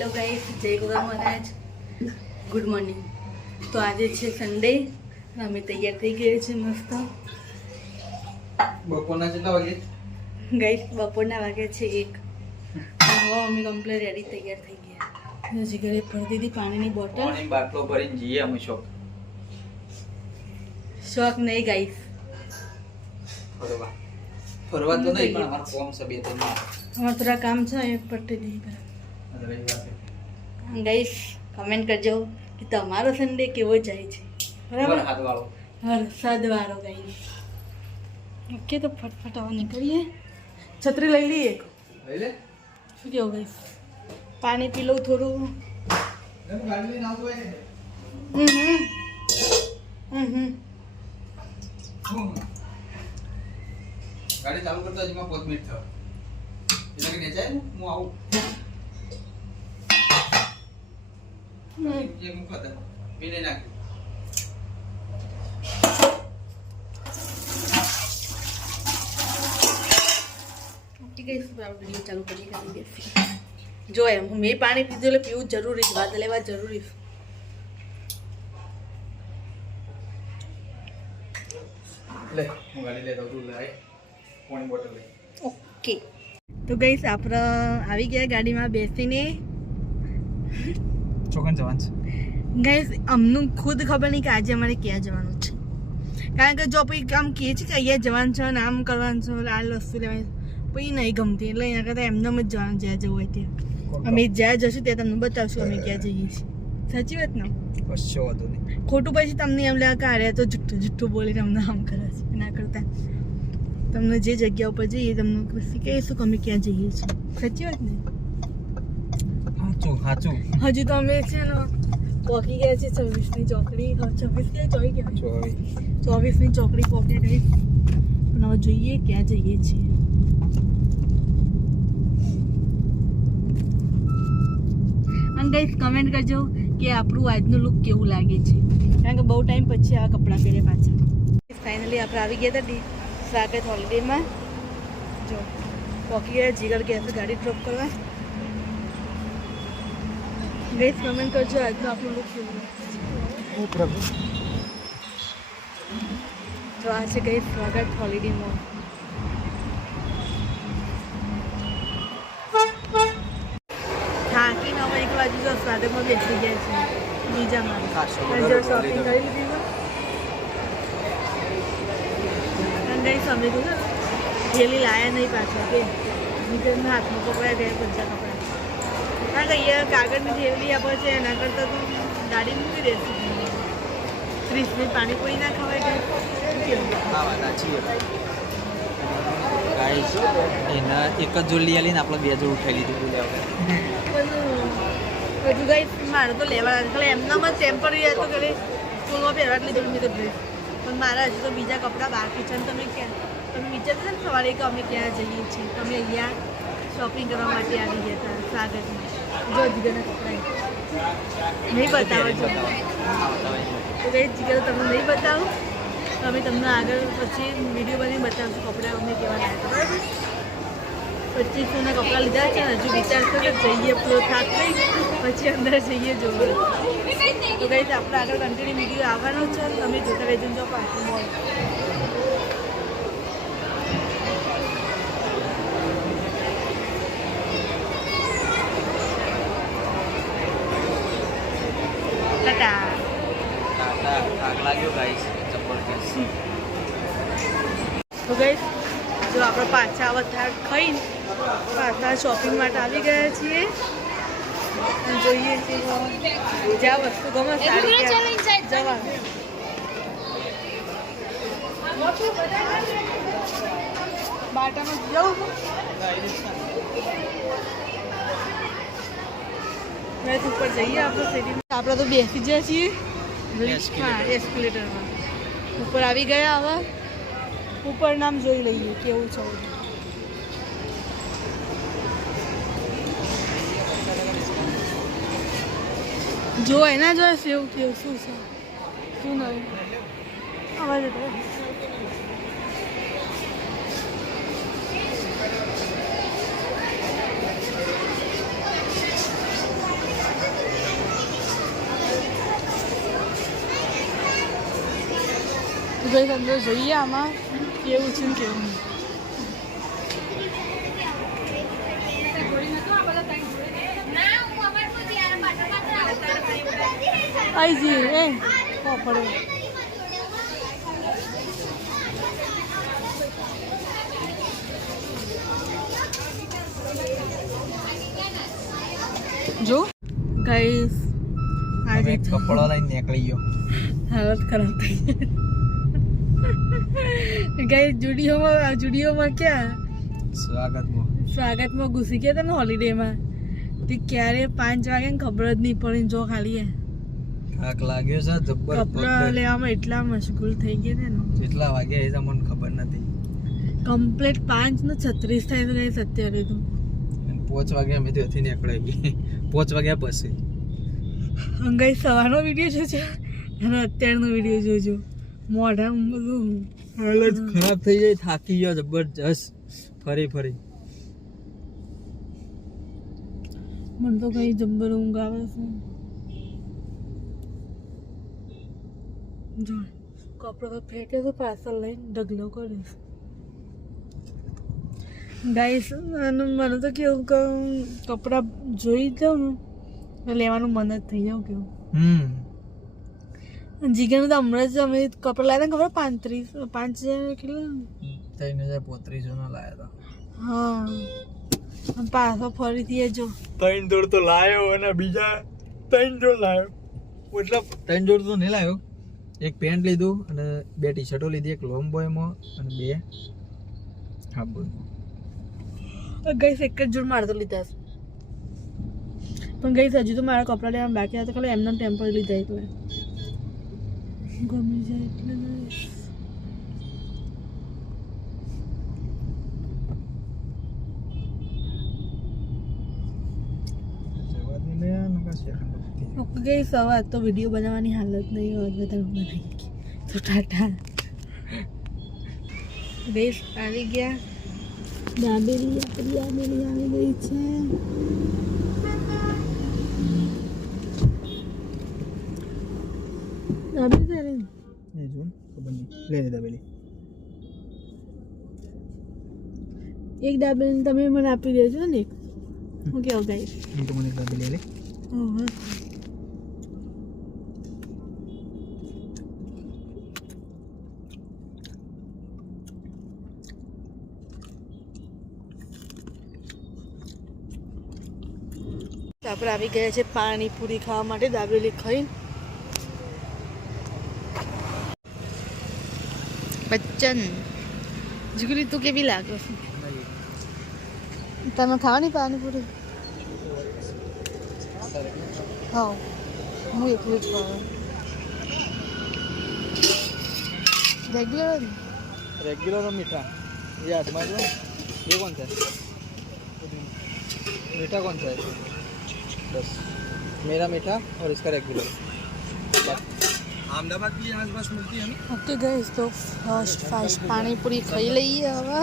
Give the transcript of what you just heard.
Hello guys, જય ગોગા મહારાજ, good morning. તો આજે છે સન્ડે, અમે તૈયાર થઈ ગયા છે મસ્ત. બપોરના કેટલા વાગે? ગાઈસ બપોરના વાગે છે 1. હવે અમે કમ્પ્લીટ રેડી તૈયાર થઈ ગયા. હજી ઘરે ભરી દીધી પાણીની બોટલ. પાણી બાટલો ભરીને જઈએ અમે શોખ નહીં ગાઈસ, ફરવા તો નહીં, પણ અમાર કોમ છે બે ત્રણ. અમારે થોડા કામ છે એ પટ્ટી નહીં કરે. ગાઈસ કમેન્ટ કરજો કે તમારો સન્ડે કેવો જાય છે. બરાબર, વરસાદ વાળો ગાઈસ. ઓકે, તો ફટફટ હવે નીકળીએ. છત્રી લઈ લઈએ એક. શું કેવું ગાઈસ? પાણી પી લઉં થોડું. ગાડી ચાલુ કરતા હજી 5 મિનિટ થયો. એટલે કે નેચાય હું આવું. એ મુકત પીને નાખી. ચાલુ કરી જો એમ મેં પાણી પીધું એટલે પીવું જરૂરી છે, વાત લેવા જરૂરી છે. લે હું ગાડી લેતો તું લાય પાણી બોટલ લે. ઓકે, તો ગઈસ આપણે આવી ગયા ગાડીમાં બેસીને. ચોકન જવાન છે ગઈસ, અમનું ખુદ ખબર નહીં કે આજે અમારે ક્યાં જવાનું છે. કારણ કે જો પછી આમ કહે છે કે અહીંયા જવાનું છે, આમ કરવાનું છે, આ વસ્તુ લેવાની પછી નહીં ગમતી, એટલે અહીંયા કરતાં એમને જ જવાનું જ્યાં જવું હોય ત્યાં. અમે જ્યાં જશું ત્યાં તમને બતાવશું અમે ક્યાં જઈએ છીએ. સાચી વાત ને? કશો વાંધો નહીં. ખોટું પછી તમને એમ લાગે કે અરે તો જુઠ્ઠું બોલીને અમને આમ કરે છે. એના કરતાં તમને જે જગ્યા ઉપર જઈએ તમને પછી કહીશું કે અમે ક્યાં જઈએ છીએ. સાચી વાત ને? સાચું. હજુ તો અમે છે ને પહોંચી ગયા છીએ 26ની ચોકડી. 26 કે 24ની ચોકડી પહોંચી ગઈ. પણ હવે જોઈએ ક્યાં જઈએ છીએ. અને ગાઈસ કમેન્ટ કરજો કે આપણું આજનું લુક કેવું લાગે છે, કારણ કે બહુ ટાઈમ પછી આ કપડાં પહેરે પાછા. ફાઇનલી આપણે આવી ગયા હતા સ્વાગત હોલિડેમાં. જો પહોંચી ગયા, જીગર ગયા છે ગાડી ડ્રોપ કરવા. ગાઈસ કમેન્ટ કરજો આજનું આપણું લુક કેવું લાગે. તો આ છે ગાઈસ સ્વાગત હોલિડેમાં. થાકીને હવે એક બાજુ જો સ્વાગતમાં બેસી ગયા છે બીજામાં. શોપિંગ કરી લીધી અને સમય તો થેલી લાયા નહીં પાછા કે બીજાના હાથમાં કપડા ગયા પંચા કપડા. કારણ કે અહીંયા કાગળની થેલી આપે છે, એના કરતાં તો ગાડી મૂકી દેશે. 30 મિનિટ પાણીપુરી ના ખવાય ગાઈસ એના એક જ જોડ લઈ આવીને આપણે 2 જોડ ઉઠાઈ લીધું. બધું ગાઈસ મારે તો લેવા ખાલી એમનામાં ટેમ્પરરી હતો કે સ્કૂલમાં પહેરવા જ લીધું મેં તો ડ્રેસ. પણ મારા હજુ તો બીજા કપડાં બાકી છે. તમે વિચારતા ને સવારે કે અમે ક્યાં જઈએ છીએ. તમે અહીંયા શોપિંગ કરવા માટે આવી ગયા હતા સ્વાગતમાં. જો જીગરના કપડાં નહીં બતાવો છો તો કઈ જીગર તમને નહીં બતાવું. અમે તમને આગળ પછી વિડીયો બની બતાવશું કપડાં અમે કેવા લાગ્યા હતા. બરાબર, 2500ના કપડાં લીધા છે. હજુ વિચારશો કે જઈએ પૂરો થાક થઈ પછી અંદર જઈએ જોવા. તો કઈ આપણે આગળ કન્ટિન્યુ વિડીયો આવવાનો છે, તમે જોતા રહેજો. જો પાછું મોલ થાક લાગ્યો ગાઈસ જબરદસ્ત. તો ગાઈસ જો આપણે પાછા આવા થાક ખાઈને પાછા શોપિંગ માટે આવી ગયા છીએ. અને જોઈએ છીએ જ્યાં વસ્તુ ગમે સારી ત્યાં જવાનું. બાટામાં જવું ઉપર જઈએ આપણે સિટીમાં. આપણે તો બેસી ગયા છીએ એસ્કેલેટરમાં. ઉપર આવી ગયા. હવે ઉપર નામ જોઈ લઈએ કેવું છે. જો એના જોઈ સેવ કેવું શું છે શું નવું અવાજ હતો. ગઈ અંદર જોઈએ આમાં કેવું છે ને કેવું નહીં. આઈ જી એ પડે જો ગાઈસ આજે કપડો લઈને નીકળી ગયો. હાલત ખરાબ થઈ ગાઈસ જુડિયોમાં ક્યાં સ્વાગતમાં ઘૂસી ગયા હતા ને હોલિડેમાં તે ક્યારે 5 વાગે ને ખબર જ નહીં પડી જો ખાલી થાક લાગ્યો છે જબ્બર. કપડા લેવામાં એટલા મશગુલ થઈ ગયા હતા ને કેટલા વાગે એ તમને ખબર નથી. કમ્પ્લીટ 5:36 થાય તો ગાઈસ અત્યારે તો 5 વાગે અમે ત્યાંથી નીકળી 5 વાગ્યા પછી ગાઈસ સવારનો વિડીયો જોજો અને અત્યારનો વિડીયો જોજો મોઢા બધું હાલત ખરાબ થઈ જાય. થાકી ગયો જબરજસ્ત ફરી મને તો કઈ જબ્બર ઊંઘ આવે છે. જો કપડો તો ફેંકે તો પાર્સલ લઈને ઢગલો કરીશ ગાઈસ. મને તો કેવું કે કપડાં જોઈ જાઉં ને લેવાનું મન જ થઈ જાવ કેવું. જીગરનું તો હમણાં જ અમે કપડાં લાવ્યા ખબર 5,000 કેટલા 3,035 ના લાયા હા પાછો ફરીથી જો 3 જોડ તો લાયો અને બીજા 3 જોડ લાયો. મતલબ 3 જોડ તો નહીં લાયો. એક પેન્ટ લીધું અને 2 ટી-શર્ટો લીધી, એક લોંગ બોયમાં અને 2 હાફ બોય. ગઈસ એક જ જોડ મારે તો લીધા છે પણ ગઈસ હજુ તો મારા કપડાં લેવા બાકી હતા ખાલી એમના ટેમ્પર લીધા એટલે ગમી જાય એટલે ઓકે ગઈસ હવે આજ તો વિડીયો બનાવવાની હાલત નહીં હોય બધા બનાવી તો ટાટા ગઈસ આવી ગયા. દાબેલી આવી ગઈ છે. દાબેલી તારે એ જો ખબર નહીં લે દાબેલી. એક દાબેલી તમે મને આપી દેજો ને. હું કેવું ગાઈસ હું તો મને દાબેલી લે. ઓહો આપણે આવી ગયા છે પાણીપુરી ખાવા માટે. દાબેલી ખાઈ બચ્ચન જીગરી તું કેવી લાગે છે? તને ખાવાની પાણીપુરી? હા હું એકલું જ ખાવા. रेगुलर और मीठा ये आजमा लो. ये कौन सा है? मीठा कौन सा है? बस मेरा मीठा और इसका रेगुलर. अहमदाबाद की आसपास मिलती है ना. ओके गाइस तो फर्स्ट पानीपुरी खाई लઈએ હવે.